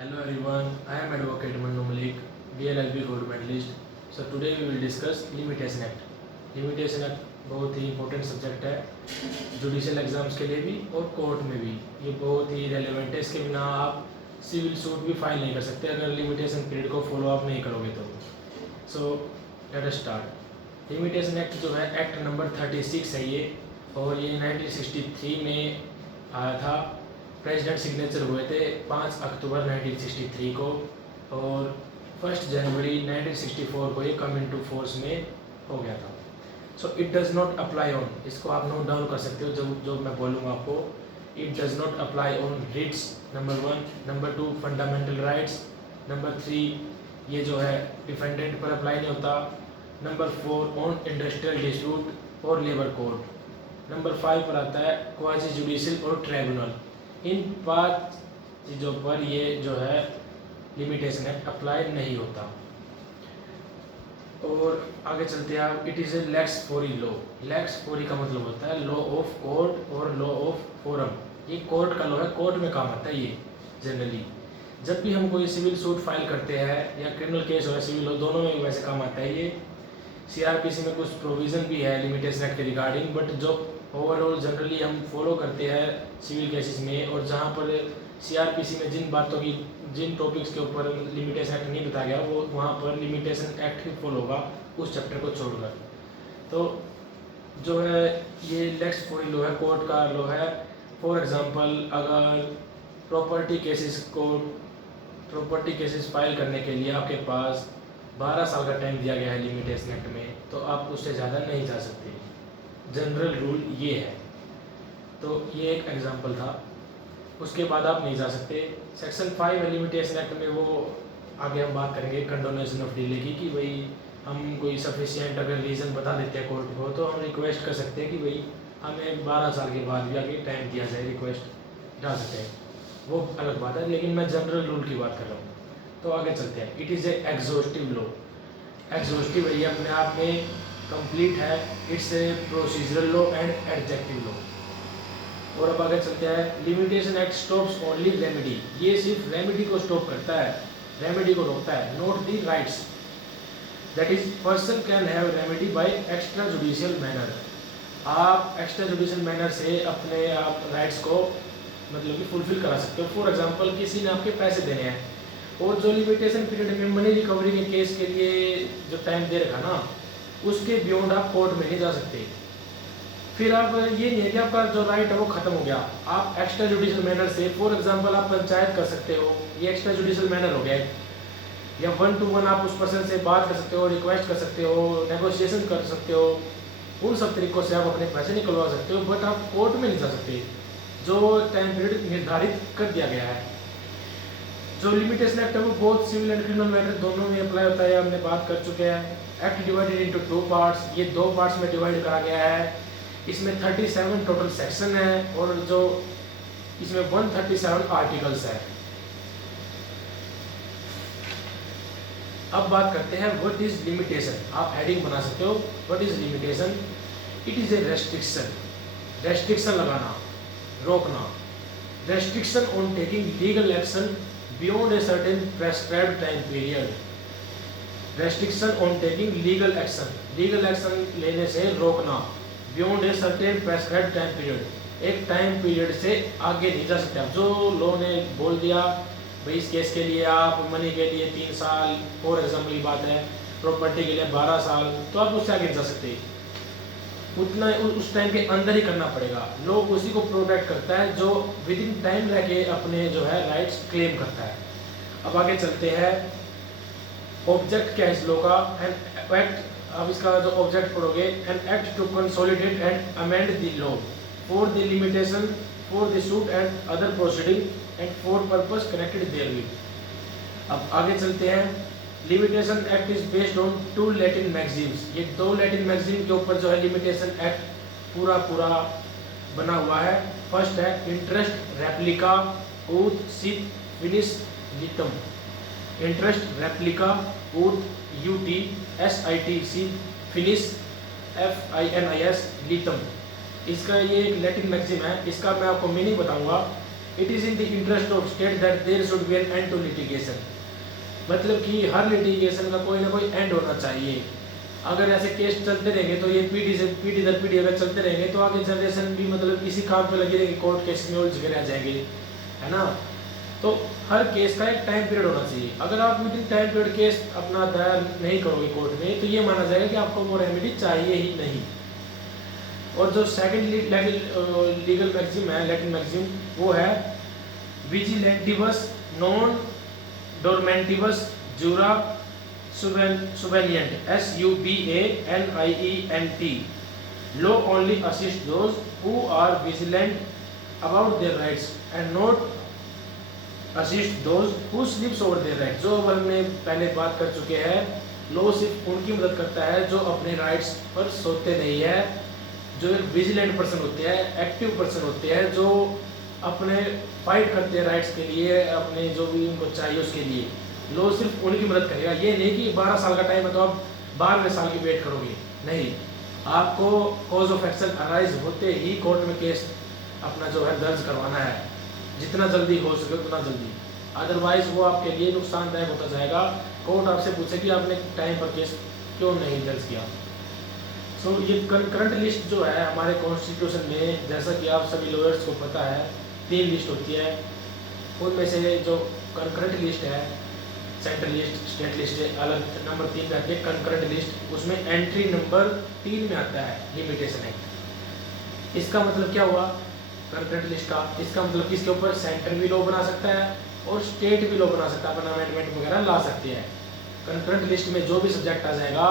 Hello everyone, I am Advocate Manu Malik, DLLB Gold Medalist. So today we will discuss Limitation Act. Limitation Act बहुत ही important subject है judicial exams के लिए भी और court में भी। ये बहुत ही रेलेवेंट है, इसके बिना आप सिविल सूट भी फाइल नहीं कर सकते अगर लिमिटेशन पीरियड को फॉलो अप नहीं करोगे तो। So let us start. Limitation act जो है एक्ट नंबर 36 है ये, और ये 1963 में आया था। प्रेसिडेंट सिग्नेचर हुए थे 5 अक्टूबर 1963 को, और 1 जनवरी 1964 को ये कम इनटू फोर्स में हो गया था। So it does not apply on, इसको आप नोट डाउन कर सकते हो जो मैं बोलूँगा आपको। It does not apply on writs number 1, number 2 fundamental rights, number 3 ये जो है डिफेंडेंट पर अप्लाई नहीं होता, नंबर 4 ऑन इंडस्ट्रियल डिस्प्यूट और लेबर कोड, नंबर 5 पर आता है क्वाजी जुडिशियल और ट्राइब्यूनल। इन 5 चीज़ों पर ये जो है लिमिटेशन एक्ट अप्लाई नहीं होता। और आगे चलते हैं आप। It is a lex fori law. Lex fori का मतलब होता है लॉ ऑफ कोर्ट और लॉ ऑफ फोरम। ये कोर्ट का लॉ है, कोर्ट में काम आता है ये जनरली। जब भी हम कोई सिविल सूट फाइल करते हैं या क्रिमिनल केस हो या सिविल हो, दोनों में वैसे काम आता है ये। सीआरपीसी में कुछ प्रोविज़न भी है लिमिटेशन एक्ट के रिगार्डिंग, बट जो ओवरऑल जनरली हम फॉलो करते हैं सिविल केसेस में, और जहाँ पर सीआरपीसी में जिन टॉपिक्स के ऊपर लिमिटेशन एक्ट नहीं बताया गया वो वहाँ पर लिमिटेशन एक्ट ही फॉलो होगा उस चैप्टर को छोड़कर। तो जो है ये लेक्स फोरी लॉ है, कोर्ट का लॉ है। फॉर एग्जांपल अगर प्रॉपर्टी केसेस फाइल करने के लिए आपके पास 12 साल का टाइम दिया गया है लिमिटेशन एक्ट में, तो आप उससे ज़्यादा नहीं जा सकते। जनरल रूल ये है। तो ये एक एग्जांपल था, उसके बाद आप नहीं जा सकते। सेक्शन 5 लिमिटेशन एक्ट में वो आगे हम बात करेंगे कंडोनेशन ऑफ डिले की, कि भाई हम कोई सफिशिएंट अगर रीज़न बता देते हैं कोर्ट को तो हम रिक्वेस्ट कर सकते हैं कि भाई हमें 12 साल के बाद भी आगे टाइम दिया जाए, रिक्वेस्ट डाल सकते हैं, वो अलग बात है। लेकिन मैं जनरल रूल की बात कर रहा हूँ। तो आगे चलते हैं। It is A exhaustive law. Exhaustive है ये अपने आप में कंप्लीट है। It's a procedural law and adjective law. और अब आगे चलते हैं। Limitation act stops only remedy. ये सिर्फ रेमेडी को स्टॉप करता है, रेमेडी को रोकता है, not the rights. That is person can have remedy by extra judicial manner. आप एक्स्ट्रा जुडिशियल मैनर से अपने आप राइट्स को मतलब कि फुलफिल करा सकते हो। फॉर एग्जांपल किसी ने आपके पैसे देने हैं, और जो लिमिटेशन पीरियड में मनी रिकवरी के केस के लिए जो टाइम दे रखा ना, उसके बियॉन्ड आप कोर्ट में नहीं जा सकते। फिर आप ये नहीं है कि आपका जो राइट है वो खत्म हो गया, आप एक्स्ट्रा जुडिशियल मैनर से फॉर एग्जांपल आप पंचायत कर सकते हो, ये एक्स्ट्रा जुडिशियल मैनर हो गया। या 1 to 1 आप उस पर्सन से बात कर सकते हो, रिक्वेस्ट कर सकते हो, नेगोशिएशन कर सकते हो। उन सब तरीक़ों से आप अपने पैसे निकलवा सकते हो, बट आप कोर्ट में नहीं जा सकते जो टाइम पीरियड निर्धारित कर दिया गया है। जो लिमिटेशन एक्ट है वो बहुत सिविल एंड क्रिमिनल मैटर दोनों में अप्लाई होता है, हमने बात कर चुके हैं। एक्ट डिवाइडेड इनटू 2 पार्ट्स, ये 2 पार्ट्स में डिवाइड करा गया है। इसमें 37 टोटल सेक्शन है, और जो इसमें 137 आर्टिकल्स है। अब बात करते हैं व्हाट इज लिमिटेशन। आप हेडिंग बना सकते हो, what is limitation. It is A restriction, restriction लगाना, रोकना। Restriction on taking legal action beyond a certain prescribed time period. Restriction on taking legal action, legal action लेने से रोकना, beyond a certain prescribed time period, एक time period से आगे नहीं जा सकते आप। जो लॉ ने बोल दिया भाई इस केस के लिए आप मनी के लिए 3 साल, फॉर एग्जाम्पल की बात है, प्रॉपर्टी के लिए 12 साल, तो आप उससे आगे नहीं जा सकते। उतना उस टाइम के अंदर ही करना पड़ेगा। लॉ उसी को प्रोटेक्ट करता है जो विद इन टाइम रह के अपने जो है राइट्स क्लेम करता है। अब आगे चलते हैं। ऑब्जेक्ट क्या है इस लॉ का। एन एक्ट, अब इसका जो ऑब्जेक्ट पढ़ोगे, an act to consolidate and amend the law for the limitation for the suit and other proceeding and for purpose connected therewith. अब आगे चलते हैं। Limitation act is based on 2 Latin maxims. ये 2 Latin मैगजीम के ऊपर जो है लिमिटेशन एक्ट पूरा बना हुआ है। फर्स्ट है इंटरेस्ट रेप्लिका उत सित फिनिस लिटम। इंटरेस्ट रेप्लिका उत UTSIT फिनिस FINIS लिटम। इसका ये एक लैटिन मैगजीम है। इसका मैं आपको मीनिंग बताऊंगा। It is in the interest of state that there should be an end to litigation. मतलब कि हर लिटिगेशन का कोई ना कोई एंड होना चाहिए। अगर ऐसे केस चलते रहेंगे तो ये पीढ़ी दर पीढ़ी अगर चलते रहेंगे तो आगे जनरेशन भी मतलब इसी काम पे लगी रहेगी, कोर्ट केस में उलझ के रह जाएंगे, है ना। तो हर केस का एक टाइम पीरियड होना चाहिए। अगर आप with in time period case अपना दायर नहीं करोगे कोर्ट में तो ये माना जाएगा कि आपको वो रेमेडी चाहिए ही नहीं। और जो सेकंड लीगल मैक्सिम है, लैटिन मैक्सिम, वो है vigilantibus non dormientibus jura subvenient, SUBANIENT. Law only assists those who are vigilant about their rights and not assist those who sleeps over their rights. जो हमने पहले बात कर चुके हैं, लॉ सिर्फ उनकी मदद करता है जो अपने राइट्स पर सोते नहीं है, जो एक विजिलेंट पर्सन होते हैं, एक्टिव पर्सन होते हैं, जो अपने फाइट करते हैं राइट्स के लिए, अपने जो भी उनको चाहिए उसके लिए। लॉ सिर्फ उनकी मदद करेगा। ये नहीं कि 12 साल का टाइम है तो आप 12वें साल की वेट करोगे, नहीं। आपको कॉज ऑफ एक्शन अराइज होते ही कोर्ट में केस अपना जो है दर्ज करवाना है, जितना जल्दी हो सके उतना जल्दी। अदरवाइज वो आपके लिए नुकसानदायक होता जाएगा। कोर्ट आपसे पूछे कि आपने टाइम पर केस क्यों नहीं दर्ज किया। सो ये करंट लिस्ट जो है हमारे कॉन्स्टिट्यूशन में, जैसा कि आप सभी लॉयर्स को पता है, 3 लिस्ट होती है। उनमें से जो करंट लिस्ट है, सेंट्रल लिस्ट, स्टेट लिस्ट अलग, नंबर 3 पे आती है कंकरेंट लिस्ट। उसमें एंट्री नंबर 3 में आता है लिमिटेशन एक्ट। इसका मतलब क्या हुआ कंकरेंट लिस्ट का? इसका मतलब कि इसके ऊपर सेंटर भी लॉ बना सकता है और स्टेट भी लॉ बना सकता है, अपना अमेंडमेंट वगैरह ला सकते हैं। कंकरेंट लिस्ट में जो भी सब्जेक्ट आ जाएगा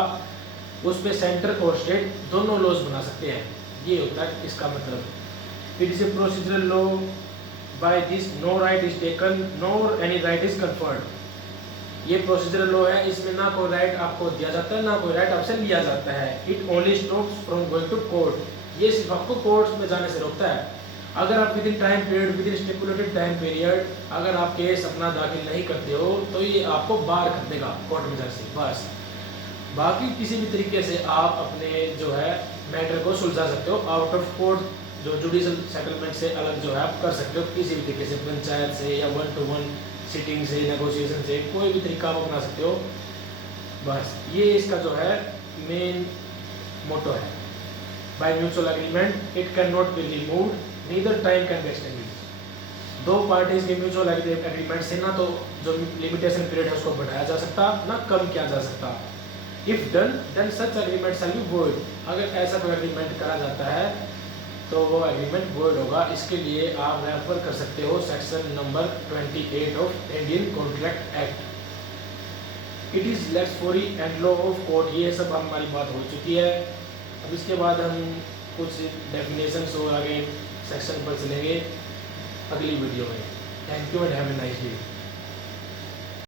उस पर सेंटर और स्टेट दोनों लॉज बना सकते हैं। ये होता है इसका मतलब। It is a procedural law by this no right is taken nor any right is conferred. ये प्रोसीजरल लॉ है, इसमें ना कोई राइट आपको दिया जाता है, ना कोई राइट आपसे लिया जाता है। It only stops from going to court. ये सिर्फ आपको कोर्ट में जाने से रोकता है। अगर आप with in time period, with in stipulated time period अगर आप केस अपना दाखिल नहीं करते हो तो ये आपको बार कर देगा कोर्ट में जाने से, बस। बाकी किसी भी तरीके से आप अपने जो है मैटर को सुलझा सकते हो। आउट ऑफ कोर्ट जो जुडिशल सेटलमेंट से अलग जो है आप कर सकते हो, किसी भी तरीके से, पंचायत से या 1-to-1 सिटिंग से, नेगोशिएशन से, कोई भी तरीका आप अपना सकते हो। बस ये इसका जो है मेन मोटो है। By mutual agreement it can not be removed, neither time can be extended. दो पार्टीज के म्यूचुअल एग्रीमेंट से ना तो जो लिमिटेशन पीरियड है उसको बढ़ाया जा सकता, ना कम किया जा सकता। If done then such agreement shall be void. अगर ऐसा कोई एग्रीमेंट करा जाता है तो वो एग्रीमेंट वॉइड होगा। इसके लिए आप रेफर कर सकते हो section number 28 of Indian contract act. It is lex fori and law of court. ये सब हमारी बात हो चुकी है। अब इसके बाद हम कुछ डेफिनेशंस और आगे सेक्शन पर चलेंगे अगली वीडियो में। Thank you and have a nice day.